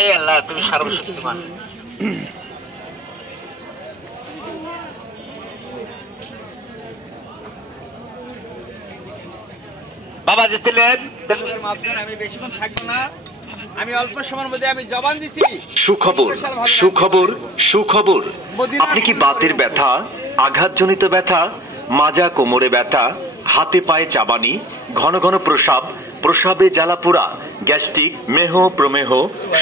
হে আল্লাহ তুমি সর্বশক্তিমান। বাবা যেতেলেন আমি বেশিক্ষণ থাকবো না, আমি অল্প সময়ের মধ্যে আমি জবান দিছি। সুখবর সুখবর সুখবর। আপনি কি বাতের ব্যথা, আঘাতজনিত ব্যথা, মাজা কোমরে ব্যথা, হাতে পায়ে চাবানি, ঘন ঘন প্রস্রাব, প্রস্রাবে জ্বালাপোড়া, গ্যাস্ট্রিক, মেহ প্রমেহ,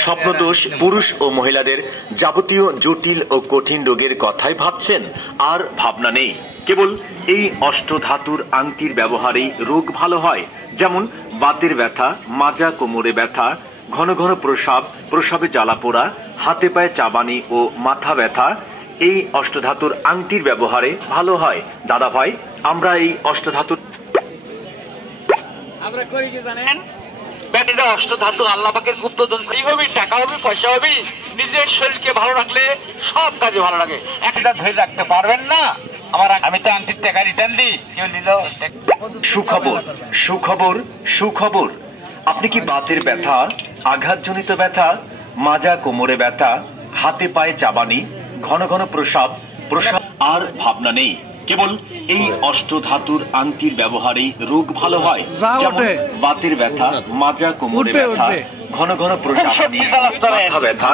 স্বপ্নদোষ, পুরুষ ও মহিলাদের যাবতীয় জটিল ও কঠিন রোগের কথাই ভাবছেন? আর ভাবনা নেই, কেবল এই অষ্টধাতুর আংটির ব্যবহারেই রোগ ভালো হয়। যেমন বাতের ব্যথা, মাজা কোমরে ব্যথা, ঘন ঘন প্রস্রাব, প্রস্রাবে জ্বালাপোড়া, হাতে পায়ে চাবানি ও মাথা ব্যথা, এই অষ্টধাতুর আংটির ব্যবহারে ভালো হয়। দাদা ভাই, আমরা এই অষ্টধাতুর আমরা করি কি জানেন? ব্যাটারিটা অষ্টধাতু আল্লাহ পাকের গুপ্তধন। হবে, টাকা হবে, পয়সা হবে, নিজের শরীরকে ভালো রাখলে সব কাজে ভালো লাগে। একটা ধরে রাখতে পারবেন না আমার, আমি তো আংটির টাকা রিটার্ন দিই, কেউ নিল। সুখবর সুখবর সুখবর। আপনি কি বাতের ব্যথা, আঘাতজনিত ব্যথা, মাজা কোমরে ব্যথা, হাতে পায়ে চাবানি, ঘন ঘন প্রস্রাব, প্রস্রাব আর ভাবনা নেই, কেবল এই অষ্টধাতুর আংটির ব্যবহারেই রোগ ভালো হয়। যেমন বাতের ব্যথা, মাজা কোমরে ব্যথা, ঘন ঘন প্রস্রাবনি, মাথা ব্যথা,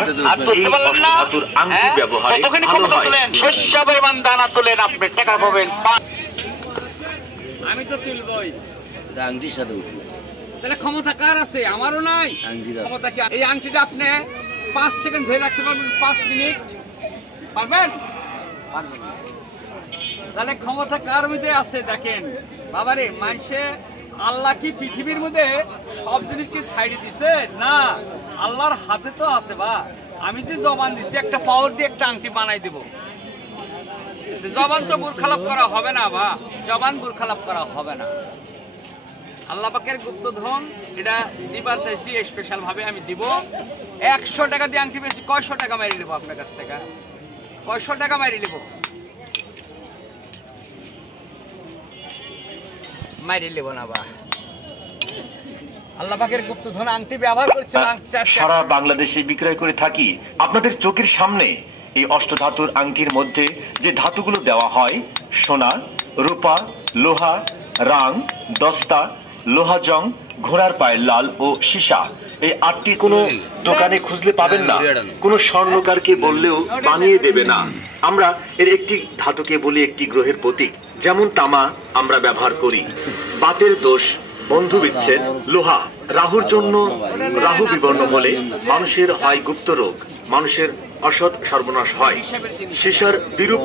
এই অষ্টধাতুর আংটির ব্যবহারে ভালো হয়। শস্য পরিমাণ দানা তোলেন, আপনি টাকা পাবেন। আমি তো তুলবই, আংটির সাথে উঠবে। তাহলে ক্ষমতা কার আছে? আমারও নাই ক্ষমতা। কি এই আংটিটা আপনি 5 সেকেন্ড ধরে রাখতে পারবেন? 5 মিনিট পারবেন? পারবেন না। তাহলে ক্ষমতা কার মধ্যে আছে? দেখেন বাবারে, মানুষে আল্লাহ কি পৃথিবীর মধ্যে সব জিনিসকে সাইডে দিছে? না, আল্লাহর হাতে তো আছে। বা আমি যে জবান দিছি, একটা পাওয়ার দিয়ে একটা আংটি বানাই দেব। জবান তো বুরখালাপ করা হবে না, বা জবান বুরখালাপ করা হবে না। আল্লাহ পাকের গুপ্তধন, এটা দিবার চাইছি স্পেশাল ভাবে আমি দিব। 100 টাকা দিয়ে আংটি বেশি, কয়শো টাকা মারি নেবো আপনার কাছ থেকে? কয়শো টাকা মারি নেবো? মারি নেবো না বা আল্লাহ পাকের গুপ্তধন আংটি ব্যবহার করছে। সারা বাংলাদেশে বিক্রয় করে থাকি। আপনাদের চোখের সামনে এই অষ্টধাতুর আংটির মধ্যে যে ধাতুগুলো দেওয়া হয়, সোনা, রূপা, লোহা, রাং, দস্তা, লোহা জং, ঘোড়ার পায়ের লাল ও সীসা, এই 8টি কোনো দোকানে খুঁজলে পাবেন না। কোনো স্বর্ণকারকে বললেও বানিয়ে দেবে না। আমরা এর একটি ধাতুকে বলি একটি গ্রহের প্রতীক। যেমন তামা আমরা ব্যবহার করি। বাতের দোষ, বন্ধু বিচ্ছেদ, লোহা, রাহুর জন্য রাহু বিবর্ণ হলে মানুষের হয় গুপ্ত রোগ, মানুষের অসৎ সর্বনাশ হয়। সীসার বিরূপ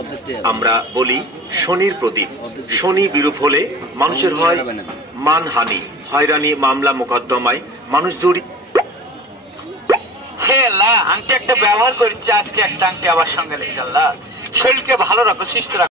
আমরা বলি শনির প্রতীক। শনি বিরূপ হলে মানুষের হয় মানহানি, হয়রানি, মামলা মোকদ্দমায় মানুষ জড়িত। হে আল্লাহ, আংটি একটা ব্যবহার করছি আজকে, একটা আংটি আবার সঙ্গে লেগে আল্লাহ শরীরকে ভালো রাখো, সুস্থ রাখো।